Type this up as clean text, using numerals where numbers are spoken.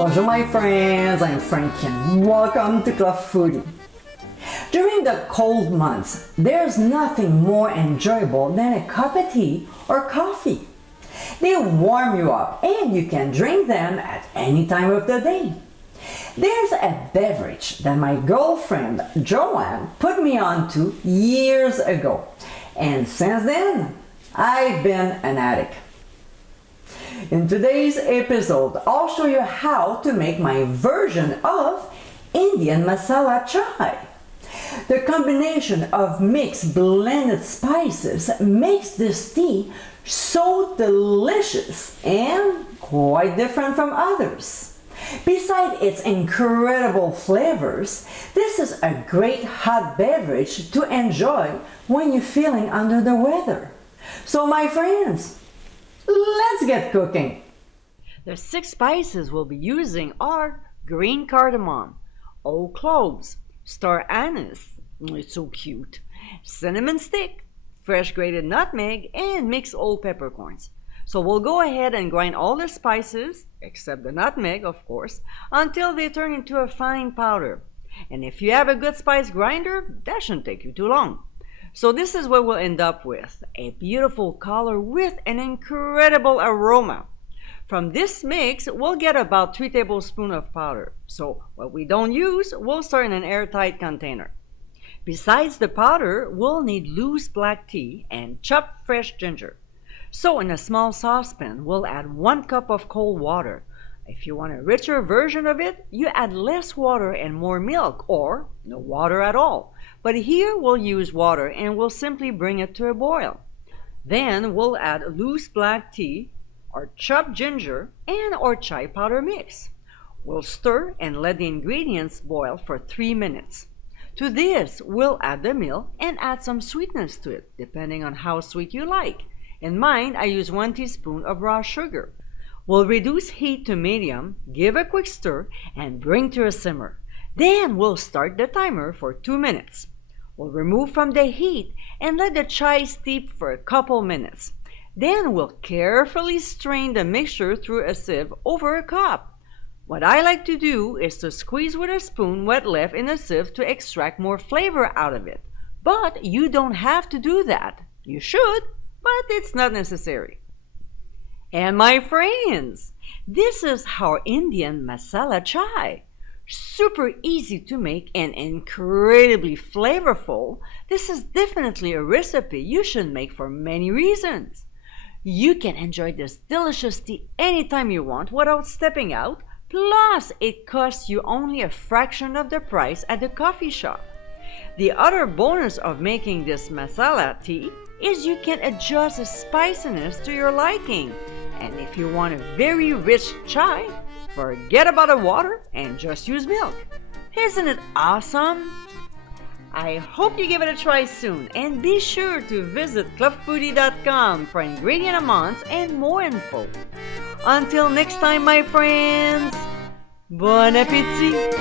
Bonjour my friends, I'm Frankie and welcome to Club Foodie. During the cold months, there's nothing more enjoyable than a cup of tea or coffee. They warm you up and you can drink them at any time of the day. There's a beverage that my girlfriend Joanne put me onto years ago, and since then, I've been an addict. In today's episode, I'll show you how to make my version of Indian Masala Chai. The combination of mixed blended spices makes this tea so delicious and quite different from others. Besides its incredible flavors, this is a great hot beverage to enjoy when you're feeling under the weather. So my friends, let's get cooking. The 6 spices we'll be using are green cardamom, old cloves, star anise, it's so cute, cinnamon stick, fresh grated nutmeg, and mixed old peppercorns. So we'll go ahead and grind all the spices, except the nutmeg of course, until they turn into a fine powder. And if you have a good spice grinder, that shouldn't take you too long. So this is what we'll end up with, a beautiful color with an incredible aroma. From this mix, we'll get about 3 tablespoons of powder. So what we don't use, we'll store in an airtight container. Besides the powder, we'll need loose black tea and chopped fresh ginger. So in a small saucepan, we'll add 1 cup of cold water. If you want a richer version of it, you add less water and more milk, or no water at all. But here we'll use water and we'll simply bring it to a boil. Then we'll add loose black tea, or chopped ginger, and our chai powder mix. We'll stir and let the ingredients boil for 3 minutes. To this, we'll add the milk and add some sweetness to it, depending on how sweet you like. In mine, I use 1 teaspoon of raw sugar. We'll reduce heat to medium, give a quick stir, and bring to a simmer. Then we'll start the timer for 2 minutes. We'll remove from the heat and let the chai steep for a couple minutes. Then we'll carefully strain the mixture through a sieve over a cup. What I like to do is to squeeze with a spoon what left in the sieve to extract more flavor out of it. But you don't have to do that. You should, but it's not necessary. And my friends, this is our Indian Masala Chai. Super easy to make and incredibly flavorful. This is definitely a recipe you should make for many reasons. You can enjoy this delicious tea anytime you want without stepping out. Plus, it costs you only a fraction of the price at the coffee shop. The other bonus of making this masala tea is you can adjust the spiciness to your liking. And if you want a very rich chai, forget about the water and just use milk. Isn't it awesome? I hope you give it a try soon, and be sure to visit clubfoodie.com for ingredient amounts and more info. Until next time, my friends, bon appétit!